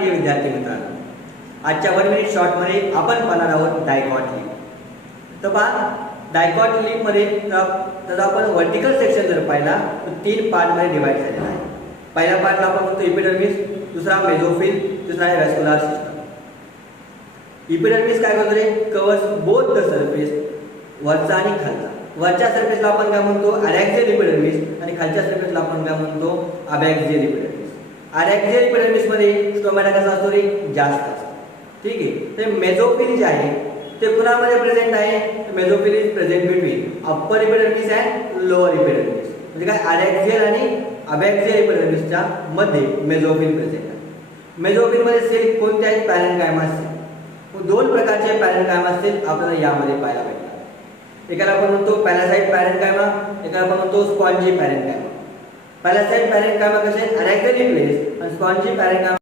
प्रिय विद्यार्थी मित्रांनो, आजच्या 1 मिनिट शॉर्टमध्ये आपण पाहणार आहोत डायकॉट लीफ. तर पहा, डायकॉट लीफमध्ये तर आपण व्हर्टिकल सेक्शन जर पाहिला तर 3 पार्टमध्ये डिवाइड झालेला आहे. पहिल्या पार्टला आपण म्हणतो इपिडर्मिस, दुसरा मेझोफिल, तिसरा आहे व्हॅस्क्युलर सिस्टम. इपिडर्मिस काय करतो रे? कव्हर्स बोथ द सरफेस, वरचा आणि खालचा. वरच्या सरफेसला आपण काय म्हणतो? अडॅक्सियल इपिडर्मिस आणि खालच्या सरफेसला आपण काय म्हणतो? अबॅक्सियल इपिडर्मिस. अडॅक्सियल इपिडर्मिस मध्ये स्टोमॅटा कसा असतो रे? जास्त असतो. ठीक आहे. तर मेझोफिल जे आहे ते कुणामध्ये प्रेझेंट आहे? Mesophyll is present between upper epidermis and lower epidermis. म्हणजे काय? अडॅक्सियल आणि अबॅक्सियल इपिडर्मिसच्या मध्ये मेझोफिल प्रेझेंट आहे. मेझोफिल मध्ये सेल कोणत्याही पॅरेन्काइमा असतील. 2 प्रकारचे पॅरेन्काइमा असतील आपल्याला यामध्ये पाहायला भेटतात. एकाला आपण म्हणतो पॅरासाइट पॅरेन्काइमा, एकाला आपण म्हणतो स्पॉन्जी पॅरेन्काइमा. पॅरासाइट पॅरेन्काइमा कसे? अडॅक्सियल प्लेस आणि स्पॉन्जी पॅरेन्काइमा